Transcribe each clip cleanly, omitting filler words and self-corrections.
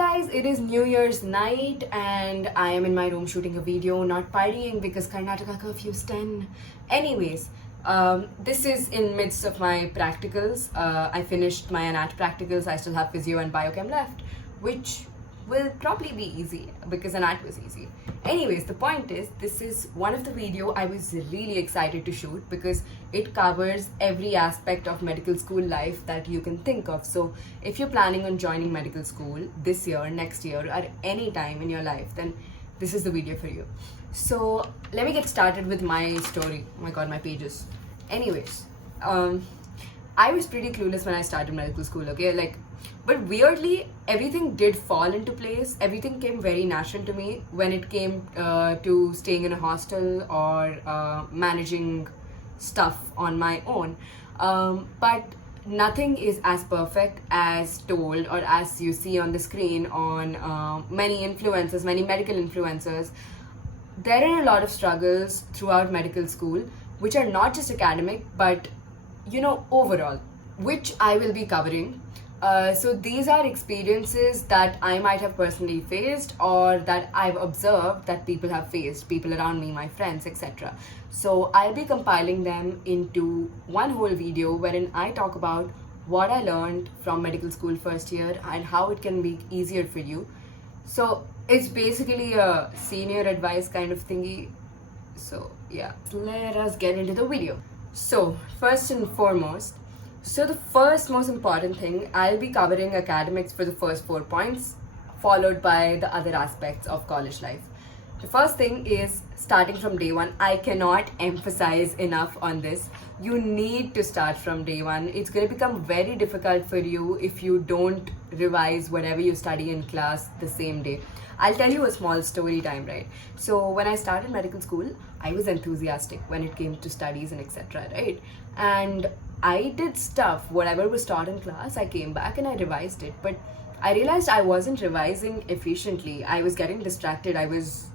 guys, it is New Year's night and I am in my room shooting a video, not partying because Karnataka curfew's 10. Anyways, this is in midst of my practicals. I finished my anat practicals. I still have physio and biochem left, which will probably be easy because anat was easy. Anyways, the point is, this is one of the video I was really excited to shoot because it covers every aspect of medical school life that you can think of. So if you're planning on joining medical school this year, next year, or any time in your life, then this is the video for you. So let me get started with my story. Oh my god, my pages. Anyways, I was pretty clueless when I started medical school, okay? But weirdly, everything did fall into place. Everything came very natural to me when it came to staying in a hostel or managing stuff on my own. But nothing is as perfect as told or as you see on the screen on many influencers, many medical influencers. There are a lot of struggles throughout medical school, which are not just academic, but overall, which I will be covering. So these are experiences that I might have personally faced or that I've observed that people have faced, people around me, my friends, etc. So I'll be compiling them into one whole video wherein I talk about what I learned from medical school first year and how it can be easier for you. So it's basically a senior advice kind of thingy. So yeah, let us get into the video. So first and foremost, the first most important thing, I'll be covering academics for the first 4 points, followed by the other aspects of college life. The first thing is starting from day one. I cannot emphasize enough on this. You need to start from day one. It's going to become very difficult for you if you don't revise whatever you study in class the same day. I'll tell you a small story time, right? So when I started medical school, I was enthusiastic when it came to studies and etc., right? And I did stuff, whatever was taught in class, I came back and I revised it. But I realized I wasn't revising efficiently. I was getting distracted. I was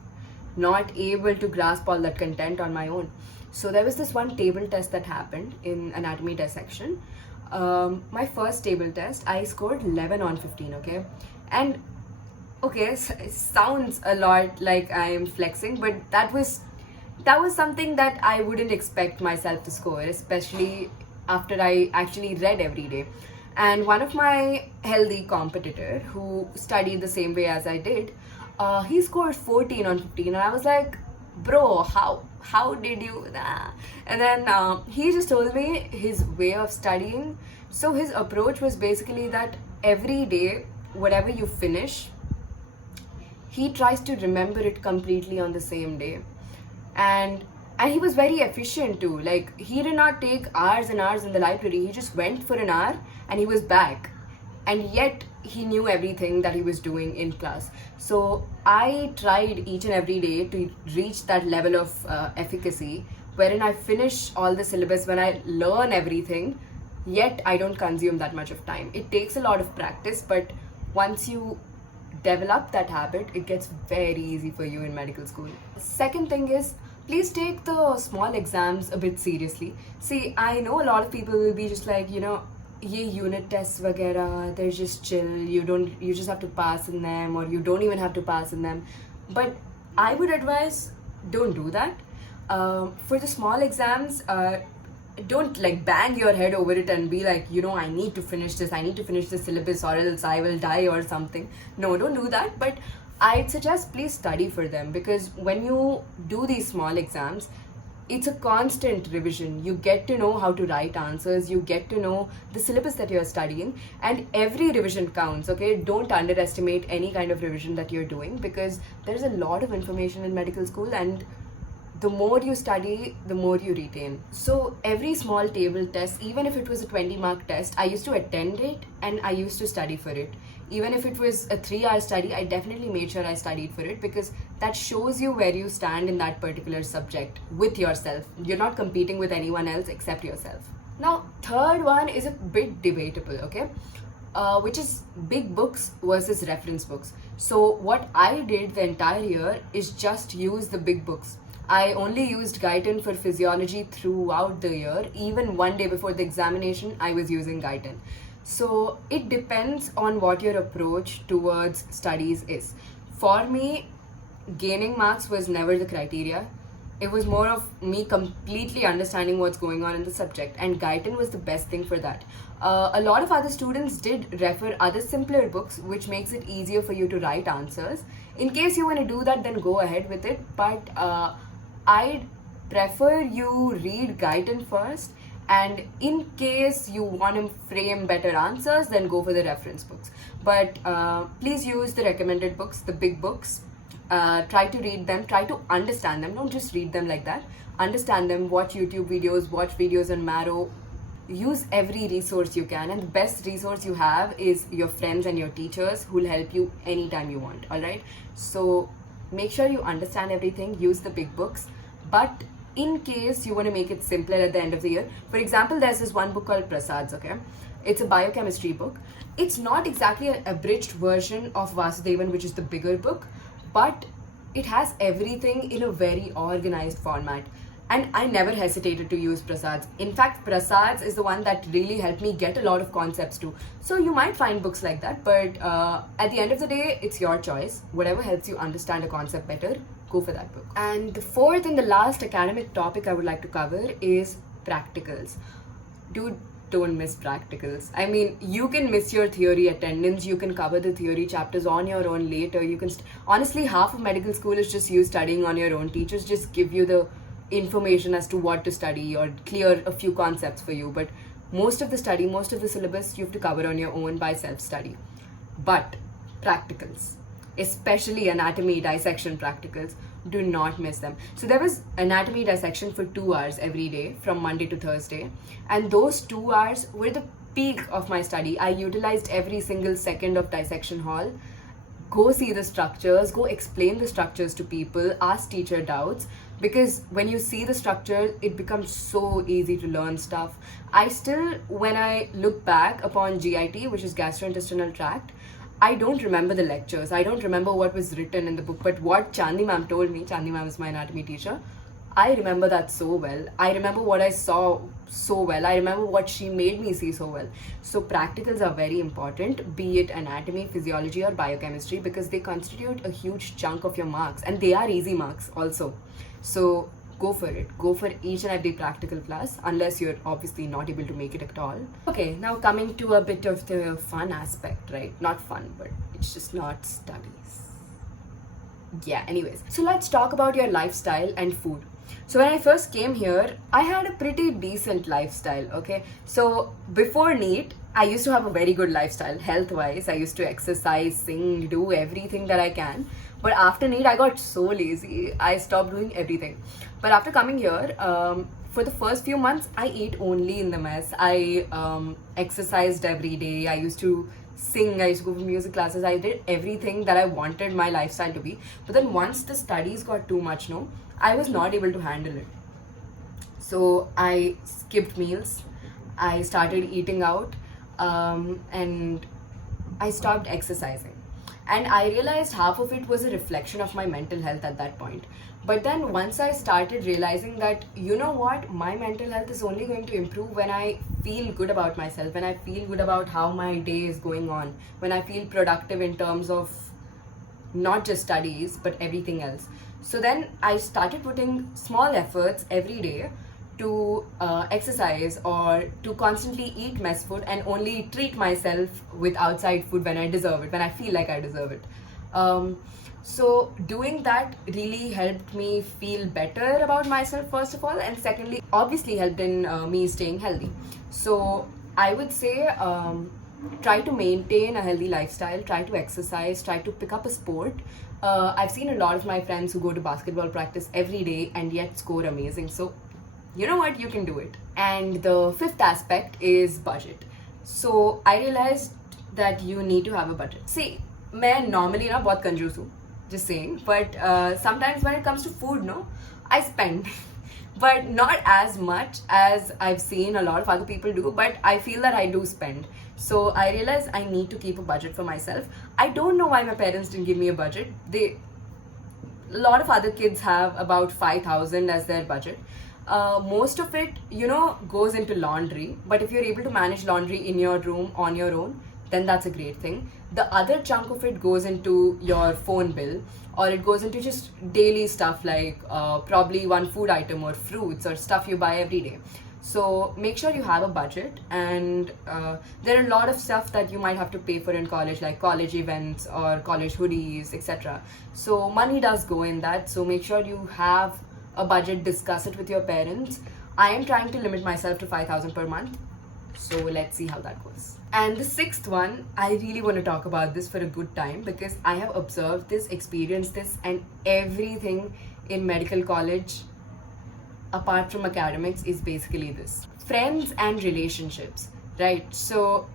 not able to grasp all that content on my own. So there was this one table test that happened in anatomy dissection. My first table test, I scored 11 on 15, okay? And okay, it sounds a lot like I'm flexing, but that was something that I wouldn't expect myself to score, especially after I actually read every day. And one of my healthy competitor who studied the same way as I did, he scored 14 on 15, and I was like, bro, how did you? Nah. And then he just told me his way of studying. So his approach was basically that every day, whatever you finish, he tries to remember it completely on the same day. And he was very efficient too. Like, he did not take hours and hours in the library. He just went for an hour and he was back. And yet he knew everything that he was doing in class. So I tried each and every day to reach that level of efficacy wherein I finish all the syllabus, when I learn everything, yet I don't consume that much of time. It takes a lot of practice, but once you develop that habit, it gets very easy for you in medical school. Second thing is, please take the small exams a bit seriously. See, I know a lot of people will be just like, ye unit tests vagera, they're just chill, you just have to pass in them, or you don't even have to pass in them. But I would advise, don't do that. For the small exams, don't bang your head over it and be like, I need to finish this syllabus or else I will die or something. No, don't do that. But I'd suggest please study for them, because when you do these small exams, it's a constant revision. You get to know how to write answers, you get to know the syllabus that you're studying, and every revision counts, okay? Don't underestimate any kind of revision that you're doing, because there's a lot of information in medical school, and the more you study, the more you retain. So every small table test, even if it was a 20-mark test, I used to attend it and I used to study for it. Even if it was a 3-hour study, I definitely made sure I studied for it, because that shows you where you stand in that particular subject with yourself. You're not competing with anyone else except yourself. Now, third one is a bit debatable, okay? Which is big books versus reference books. So what I did the entire year is just use the big books. I only used greatt for physiology throughout the year. Even one day before the examination, I was using greatt. So it depends on what your approach towards studies is. For me, gaining marks was never the criteria. It was more of me completely understanding what's going on in the subject, and Guyton was the best thing for that. A lot of other students did refer other simpler books, which makes it easier for you to write answers. In case you want to do that, then go ahead with it. But I'd prefer you read Guyton first, and in case you want to frame better answers, then go for the reference books. But please use the recommended books, the big books. Try to read them, try to understand them, don't just read them like that. Understand them, watch YouTube videos, watch videos on Marrow. Use every resource you can, and the best resource you have is your friends and your teachers who will help you anytime you want. Alright, so make sure you understand everything, use the big books. But in case you want to make it simpler at the end of the year, for example, there's this one book called Prasad's, okay? It's a biochemistry book. It's not exactly an abridged version of Vasudevan, which is the bigger book, but it has everything in a very organized format. And I never hesitated to use Prasad's. In fact, Prasad's is the one that really helped me get a lot of concepts too. So you might find books like that, but at the end of the day, it's your choice. Whatever helps you understand a concept better, go for that book. And the fourth and the last academic topic I would like to cover is practicals. Dude, don't miss practicals. I mean, you can miss your theory attendance, you can cover the theory chapters on your own later. You can honestly, half of medical school is just you studying on your own. Teachers just give you the information as to what to study or clear a few concepts for you, but most of the study, most of the syllabus you have to cover on your own by self-study. But practicals, especially anatomy dissection practicals, do not miss them. So there was anatomy dissection for 2 hours every day from Monday to Thursday, and those 2 hours were the peak of my study. I utilized every single second of dissection hall. Go see the structures, go explain the structures to people, ask teacher doubts, because when you see the structure, it becomes so easy to learn stuff. I still, when I look back upon GIT, which is gastrointestinal tract, I don't remember the lectures, I don't remember what was written in the book, but what Chandni ma'am told me, Chandni ma'am is my anatomy teacher, I remember that so well. I remember what I saw so well. I remember what she made me see so well. So practicals are very important, be it anatomy, physiology or biochemistry, because they constitute a huge chunk of your marks, and they are easy marks also. So go for it. Go for each and every practical class, unless you're obviously not able to make it at all. Okay, now coming to a bit of the fun aspect, right? Not fun, but it's just not studies. Yeah, anyways. So let's talk about your lifestyle and food. So when I first came here, I had a pretty decent lifestyle, okay? So before NEET, I used to have a very good lifestyle, health-wise. I used to exercise, sing, do everything that I can. But after NEET, I got so lazy. I stopped doing everything. But after coming here, for the first few months, I ate only in the mess. I exercised every day. I used to sing, I used to go for music classes. I did everything that I wanted my lifestyle to be. But then once the studies got too much, no, I was not able to handle it. So I skipped meals. I started eating out, and I stopped exercising. And I realized half of it was a reflection of my mental health at that point. But then once I started realizing that, you know what, my mental health is only going to improve when I feel good about myself, when I feel good about how my day is going on, when I feel productive in terms of not just studies, but everything else. So then I started putting small efforts every day to exercise or to constantly eat mess food and only treat myself with outside food when I deserve it, when I feel like I deserve it. So doing that really helped me feel better about myself, first of all, and secondly, obviously helped in me staying healthy. So I would say try to maintain a healthy lifestyle, try to exercise, try to pick up a sport. I've seen a lot of my friends who go to basketball practice every day and yet score amazing. So you know what, you can do it. And the fifth aspect is budget. So I realized that you need to have a budget. See, मैं normally ना बहुत कंजूस हूँ, just saying, but sometimes when it comes to food, no, I spend. But not as much as I've seen a lot of other people do, but I feel that I do spend. So I realized I need to keep a budget for myself. I don't know why my parents didn't give me a budget. A lot of other kids have about 5,000 as their budget. most of it, goes into laundry. But if you're able to manage laundry in your room on your own, then that's a great thing. The other chunk of it goes into your phone bill, or it goes into just daily stuff like probably one food item or fruits or stuff you buy every day. So make sure you have a budget, and there are a lot of stuff that you might have to pay for in college, like college events or college hoodies, etc. So money does go in that. So make sure you have a budget, discuss it with your parents. I am trying to limit myself to 5,000 per month. So let's see how that goes. And the sixth one, I really want to talk about this for a good time, because I have observed this, experienced this, and everything in medical college apart from academics is basically this: friends and relationships, right? So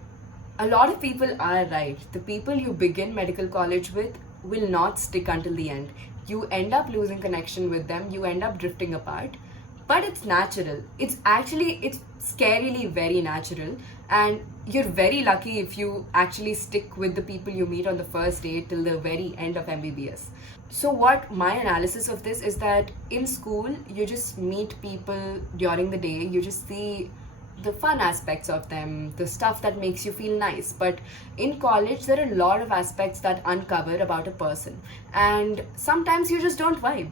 a lot of people are right. The people you begin medical college with will not stick until the end. You end up losing connection with them, you end up drifting apart. But it's natural. It's scarily very natural, and you're very lucky if you actually stick with the people you meet on the first day till the very end of MBBS. So what my analysis of this is that in school, you just meet people during the day, you just see the fun aspects of them, the stuff that makes you feel nice. But in college, there are a lot of aspects that uncover about a person, and sometimes you just don't vibe,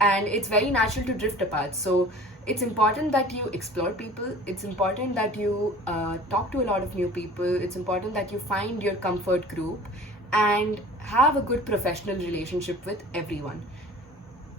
and it's very natural to drift apart. So it's important that you explore people, it's important that you talk to a lot of new people, it's important that you find your comfort group and have a good professional relationship with everyone.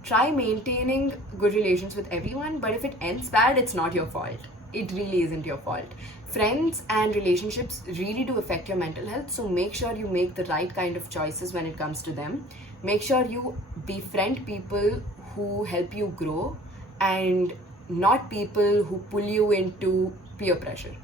Try maintaining good relations with everyone, but if it ends bad, it's not your fault. It really isn't your fault. Friends and relationships really do affect your mental health, so make sure you make the right kind of choices when it comes to them. Make sure you befriend people who help you grow, and not people who pull you into peer pressure.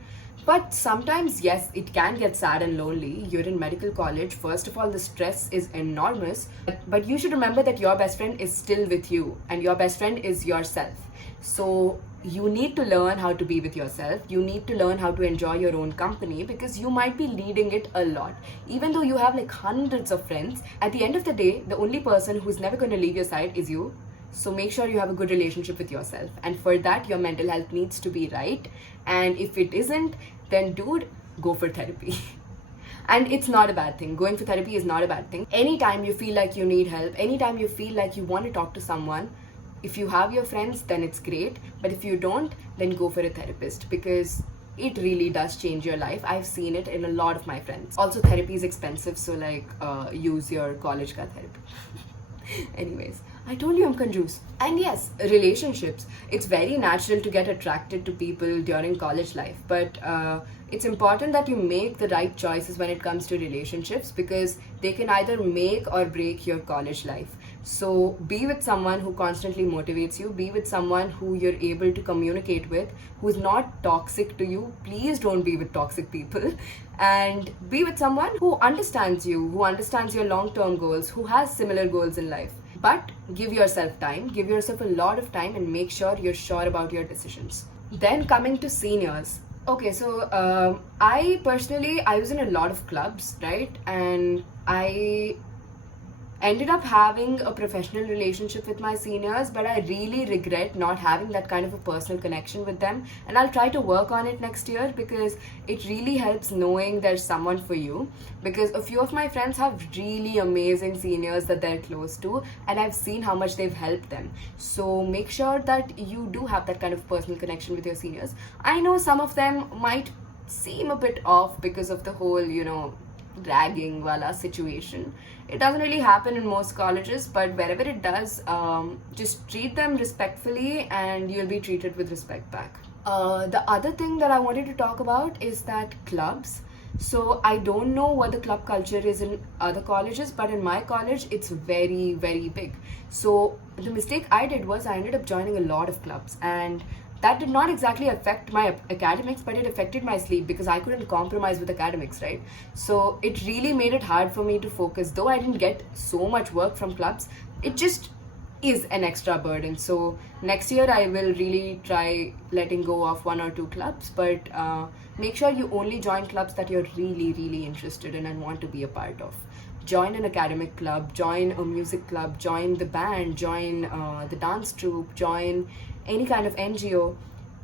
But sometimes, yes, it can get sad and lonely. You're in medical college. First of all, the stress is enormous. But you should remember that your best friend is still with you, and your best friend is yourself. So you need to learn how to be with yourself. You need to learn how to enjoy your own company, because you might be leading it a lot. Even though you have like hundreds of friends, at the end of the day, the only person who's never going to leave your side is you. So make sure you have a good relationship with yourself. And for that, your mental health needs to be right. And if it isn't, then dude, go for therapy. And it's not a bad thing. Going for therapy is not a bad thing. Anytime you feel like you need help, anytime you feel like you want to talk to someone, if you have your friends, then it's great. But if you don't, then go for a therapist, because it really does change your life. I've seen it in a lot of my friends. Also, therapy is expensive, so use your college ka therapy. Anyways, I told you I'm confused. And yes, relationships. It's very natural to get attracted to people during college life, but it's important that you make the right choices when it comes to relationships, because they can either make or break your college life. So be with someone who constantly motivates you, be with someone who you're able to communicate with, who's not toxic to you. Please don't be with toxic people. And be with someone who understands you, who understands your long-term goals, who has similar goals in life. But give yourself time, give yourself a lot of time, and make sure you're sure about your decisions. Then coming to seniors. Okay, so I was in a lot of clubs, right? And I ended up having a professional relationship with my seniors, but I really regret not having that kind of a personal connection with them. And I'll try to work on it next year, because it really helps knowing there's someone for you. Because a few of my friends have really amazing seniors that they're close to, and I've seen how much they've helped them. So make sure that you do have that kind of personal connection with your seniors. I know some of them might seem a bit off because of the whole, ragging wala situation. It doesn't really happen in most colleges, but wherever it does, just treat them respectfully and you'll be treated with respect back. The other thing that I wanted to talk about is that clubs. So I don't know what the club culture is in other colleges, but in my college, it's very, very big. So the mistake I did was I ended up joining a lot of clubs, and that did not exactly affect my academics, but it affected my sleep, because I couldn't compromise with academics, right? So it really made it hard for me to focus. Though I didn't get so much work from clubs, it just is an extra burden. So next year I will really try letting go of one or two clubs, but make sure you only join clubs that you're really, really interested in and want to be a part of. Join an academic club, join a music club, join the band, join the dance troupe, join any kind of NGO,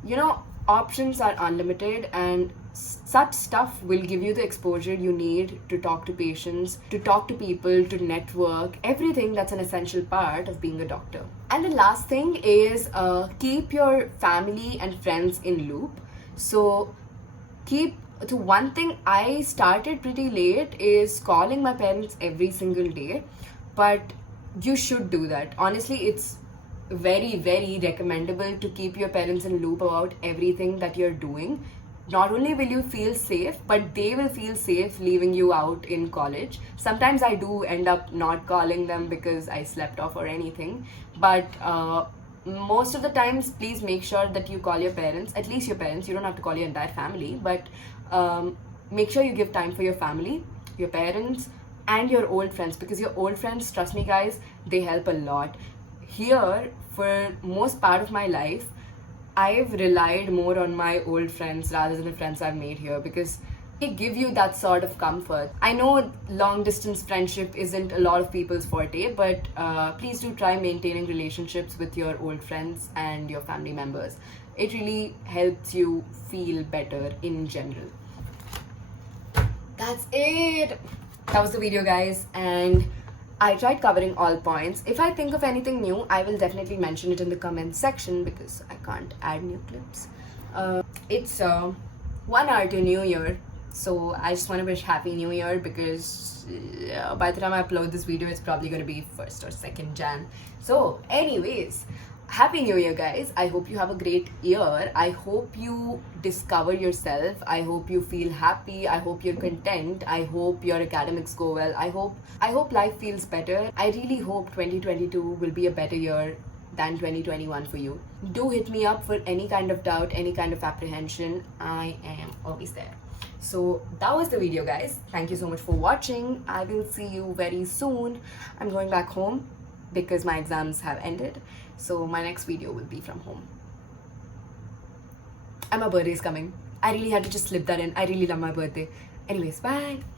you know, options are unlimited, and such stuff will give you the exposure you need to talk to patients, to talk to people, to network, everything that's an essential part of being a doctor. And the last thing is keep your family and friends in loop. So one thing I started pretty late is calling my parents every single day, but you should do that. Honestly, it's very, very recommendable to keep your parents in loop about everything that you're doing. Not only will you feel safe, but they will feel safe leaving you out in college. Sometimes I do end up not calling them because I slept off or anything, but most of the times, please make sure that you call your parents, at least your parents. You don't have to call your entire family, but make sure you give time for your family, your parents, and your old friends, because your old friends, trust me guys, they help a lot. Here, for most part of my life, I've relied more on my old friends rather than the friends I've made here, because they give you that sort of comfort. I know long distance friendship isn't a lot of people's forte, but please do try maintaining relationships with your old friends and your family members. It really helps you feel better in general. That's it. That was the video, guys, and I tried covering all points. If I think of anything new, I will definitely mention it in the comment section, because I can't add new clips. It's 1 hour to New Year, so I just want to wish Happy New Year, because by the time I upload this video, it's probably going to be 1st or 2nd Jan. So anyways, Happy New Year, guys. I hope you have a great year. I hope you discover yourself. I hope you feel happy. I hope you're content. I hope your academics go well. I hope life feels better. I really hope 2022 will be a better year than 2021 for you. Do hit me up for any kind of doubt, any kind of apprehension. I am always there. So that was the video, guys. Thank you so much for watching. I will see you very soon. I'm going back home because my exams have ended. So my next video will be from home. And my birthday is coming. I really had to just slip that in. I really love my birthday. Anyways, bye.